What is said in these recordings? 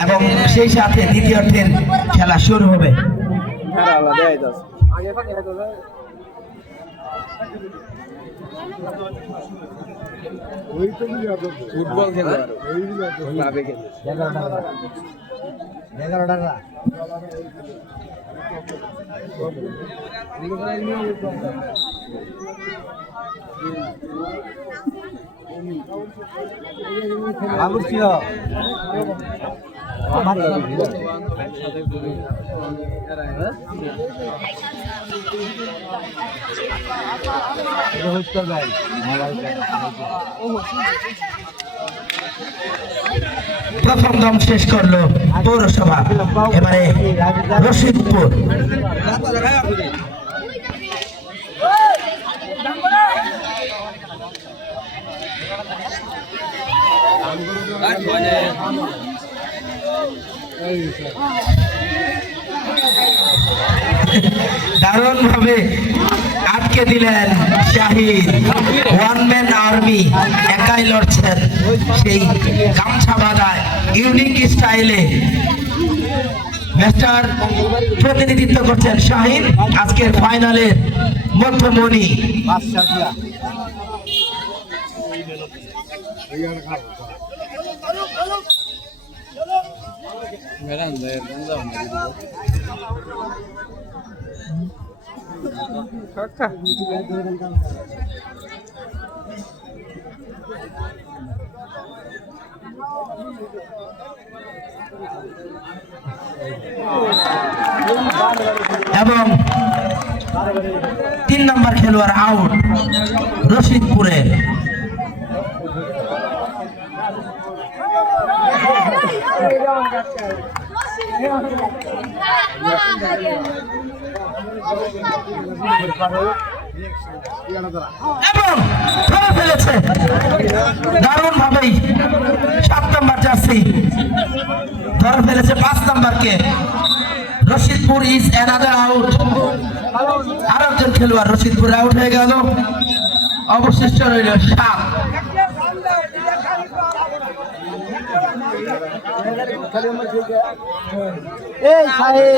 এবং সেই সাথে দ্বিতীয়ার্ধের খেলা শুরু হবে। ফুটবল খেলে প্রথম দম শেষ করল পৌরসভা এবারে রশিদপুর। দারুণ ভাবে আটকে দিলেন শাহিদ ওয়ান ম্যান আর্মি একাই লড়ছেন সেই গামছা বাঁধায় ইউনিক স্টাইলে ম্যাচটার প্রতিনিধিত্ব করছেন শাহিন আজকের ফাইনালের মধ্যমণি। এবং তিন নম্বর খেলোয়াড় আউট রশিদপুরের এবং ধরে ফেলেছে। দারুণ ভাবেই সাত নম্বর জার্সি। ধরে ফেলেছে পাঁচ নম্বরকে। রশিদপুর ইজ অ্যানাদার আউট আর একজন খেলোয়াড় রশিদপুর আউট হয়ে গেল। অবশিষ্ট রইল সাত। এই সাহে।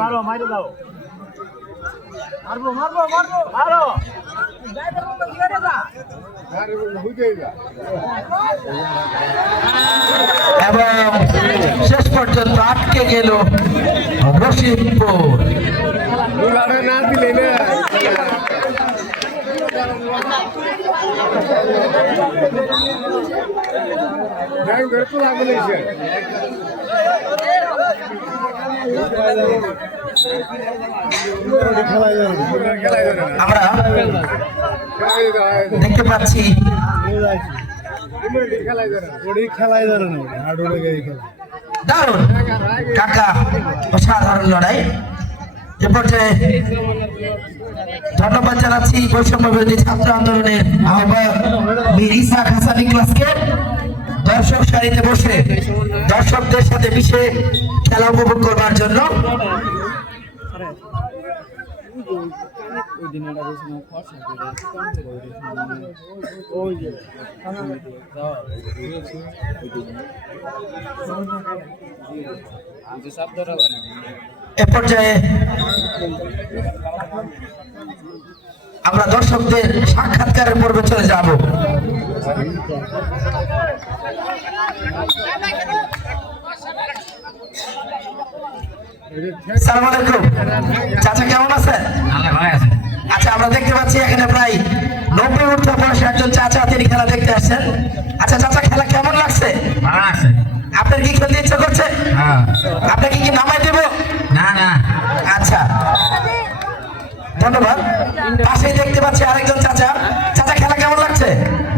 মারো মারো দাও। মারবো মারবো মারবো মারো। এবং শেষ পর্যন্ত আটকে গেল রশিদপুর না দিলে না আমরা দেখতে পাচ্ছি। দারুণ। কাকা, অসাধারণ লড়াই। এ পর্যায়ে ধন্যবাদ জানাচ্ছি বৈষম্য বিরোধী ছাত্র আন্দোলনের আহ্বায়ক মীর ইসাক হাসানি দর্শক সারিতে বসে দর্শকদের সাথে মিশে খেলা উপভোগ করবার জন্য। ওই দিন না খরচা করে এ পর্যায়ে আমরা দর্শকদের সাক্ষাৎকারের পর্বে চলে যাব। সালাম আলাইকুম। চাচা কেমন আছেন? আচ্ছা আমরা দেখতে পাচ্ছি এখানে প্রায় নব্বই ঊর্ধ্ব বয়সে একজন চাচা তিনি খেলা দেখতে আসছেন। আচ্ছা চাচা খেলা কেমন লাগছে? আপনার কি খেলতে ইচ্ছা করছে? আপনাকে কি নামাই দেব? না না। আচ্ছা। ধন্যবাদ। পাশেই দেখতে পাচ্ছি আরেকজন চাচা। চাচা খেলা কেমন লাগছে?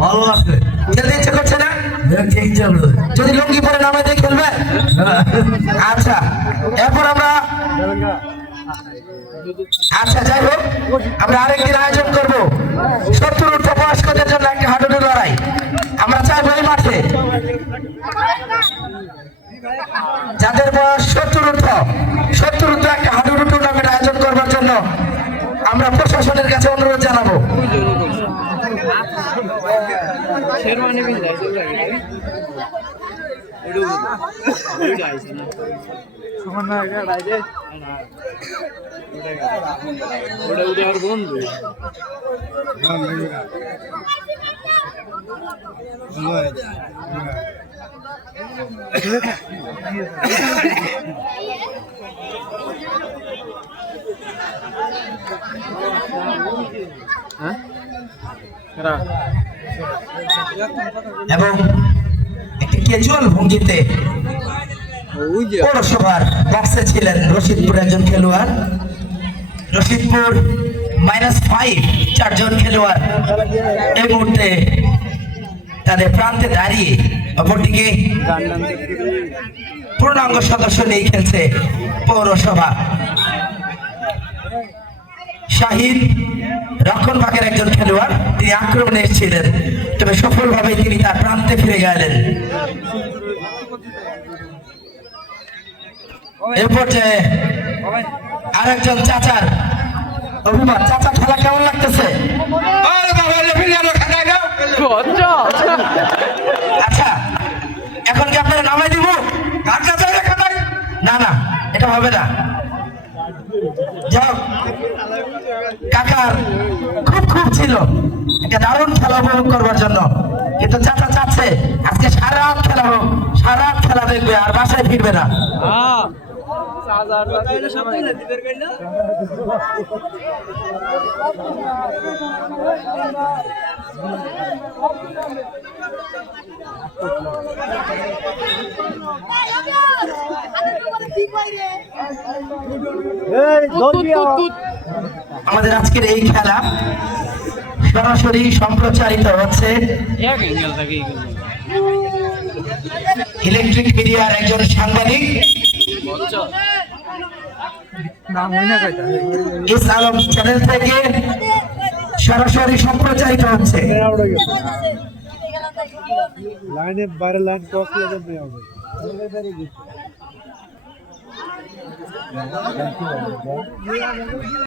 ভালো লাগছে। খেলতে ইচ্ছে করছে না? যদি লুঙ্গি পরে নামাই দিয়ে খেলবে? আচ্ছা। এরপর আমরা আচ্ছা যাই হোক, আমরা আরেকদিন আয়োজন করব। ঊর্ধ্ব বয়স্কদের জন্য একটা হাডুডু লড়াই। আমরা চাইব এই মাঠে। যাদের বয়স সত্তর ঊর্ধ্ব একটা হাডুডু টুর্নামেন্ট আয়োজন করবার জন্য আমরা প্রশাসনের কাছে অনুরোধ জানাব। শেরওয়ানি এবং একটি ক্যাজুয়াল ভঙ্গিতে? পৌরসভার বক্সে ছিলেন রশিদপুর একজন খেলোয়াড়। রশিদপুর মাইনাস ফাইভ চারজন খেলোয়াড়। এই মুহূর্তে তাদের প্রান্তে দাঁড়িয়ে ডান্স পূর্ণাঙ্গ সদস্য নিয়ে খেলছে পৌরসভা। শাহিদ রক্ষণভাগের একজন খেলোয়াড়, তিনি আক্রমণে এসেছিলেন, তবে সফলভাবে তিনি তার প্রান্তে ফিরে গেলেন। এ পর্যায়ে আরেকজন চাচার অভিমান। চাচা খেলা কেমন লাগতেছে? আচ্ছা এখন কি আপনারা নামাই দিব? না না এটা হবে না। যাও কাকার খুব খুব ছিল। একটা দারুণ খেলা উপভোগ করবার জন্য। কিন্তু চাচা চাচ্ছে আজকে সারা রাত খেলা হোক সারা রাত খেলা দেখবে আর বাসায় ফিরবে না। আমাদের আজকের এই খেলা সরাসরি সম্প্রচারিত হচ্ছে ইলেকট্রিক মিডিয়ার একজন সাংবাদিক। ইস আলম চ্যানেল থেকে সরাসরি সম্প্রচারিত হচ্ছে। লাইনে বাইরে লাইন করে দেবে হবে।